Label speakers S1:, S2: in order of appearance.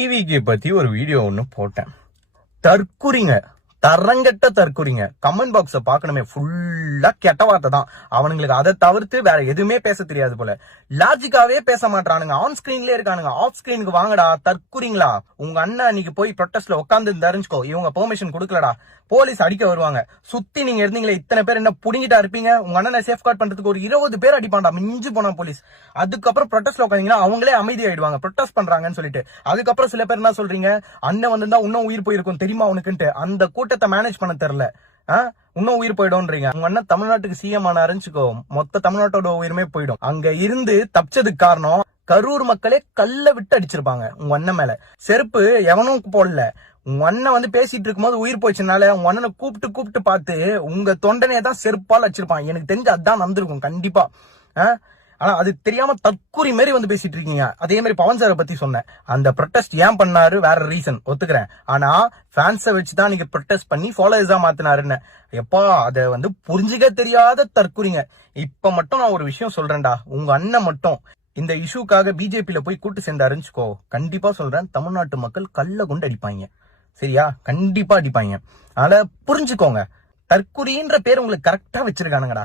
S1: டிவிக்கு பத்தி ஒரு வீடியோ ஒன்று போட்டேன். தற்குறிங்க. தரங்கட்ட தற்குறிங்க கமெண்ட் பாக்ஸ பார்க்கணுமே. ஃபுல்லா கெட்ட வார்த்தை தான். அவனுங்களுக்கு அதை தவிர்த்து வேற எதுவுமே பேச தெரியாது போல. லாஜிக்காவே பேச மாட்டானுங்க ஆன் ஸ்கிரீன்லயே இருக்கானுங்க. ஆஃப் ஸ்கிரீனுக்கு வாங்கடா. தற்குறிங்களா உங்க அண்ணன் அன்னைக்கு போய் ப்ரொட்டஸ்ட்ல உட்காந்து தெரிஞ்சுக்கோ இவங்க பெர்மிஷன் கொடுக்கலடா. போலீஸ் அடிக்க வருவாங்க. சுத்தி நீங்க இருந்தீங்களே இத்தனை பேர் என்ன புடிங்கிட்டா இருப்பீங்க? உங்க அண்ணனை சேஃப் கார்ட் பண்றதுக்கு ஒரு இருபது பேர் அடிப்பாண்டா மிஞ்சு போனா போலீஸ் அதுக்கப்புறம் ப்ரொட்டஸ்ட்ல உட்காந்தீங்கன்னா அவங்களே அமைதி ஆயிடுவாங்க. ப்ரொட்டஸ்ட் பண்றாங்கன்னு சொல்லிட்டு. அதுக்கப்புறம் சில பேர் என்ன சொல்றீங்க? அண்ணன் வந்திருந்தா இன்னும் உயிர் போயிருக்கும் தெரியுமா உனக்குன்ட்டு. அந்த கூட்டத்தை மேனேஜ் பண்ண தெரில ஆ? இன்னும் உயிர் போயிடும்ன்றீங்க. உங்க அண்ணன் தமிழ்நாட்டுக்கு சிஎம் ஆனாருச்சுக்கோ மொத்த தமிழ்நாட்டோட உயிருமே போயிடும். அங்க இருந்து தப்பிச்சதுக்கு காரணம் கரூர் மக்களே கல்ல விட்டு அடிச்சிருப்பாங்க உங்க அண்ணன் மேல. செருப்பு எவனும் போடல. உங்க அண்ணன் வந்து பேசிட்டு இருக்கும்போது உயிர் போச்சுனால உங்க அண்ணனை கூப்பிட்டு கூப்பிட்டு பார்த்து உங்க தொண்டனையே தான் செருப்பால் வச்சிருப்பான் எனக்கு தெரிஞ்சு அதான் நடந்திருக்கும் கண்டிப்பா. ஆ? ஆனா அது தெரியாம தற்கூரி மாதிரி வந்து பேசிட்டு இருக்கீங்க. அதே மாதிரி பவன் சாரை பத்தி சொன்னேன். அந்த ப்ரொட்டஸ்ட் ஏன் பண்ணாரு? வேற ரீசன் ஒத்துக்கிறேன். ஆனா ஃபேன்ஸை வச்சு தான் நீங்க ப்ரொட்டஸ்ட் பண்ணி ஃபாலோவர்ஸா மாத்தினாருன்னு. எப்பா அதை வந்து புரிஞ்சுக்க தெரியாத தற்குறிங்க இப்ப மட்டும் நான் ஒரு விஷயம் சொல்றேன்டா. உங்க அண்ணன் மட்டும் இந்த இஷ்யூக்காக பிஜேபியில போய் கூட்டு சேர்ந்தாருச்சுக்கோ கண்டிப்பா சொல்றேன். தமிழ்நாட்டு மக்கள் கல்ல கொண்டு அடிப்பாங்க. சரியா? கண்டிப்பா அடிப்பாங்க. அதனால புரிஞ்சுக்கோங்க. தற்குறின்ற பேர் உங்களுக்கு கரெக்டா வச்சிருக்கானுங்கடா.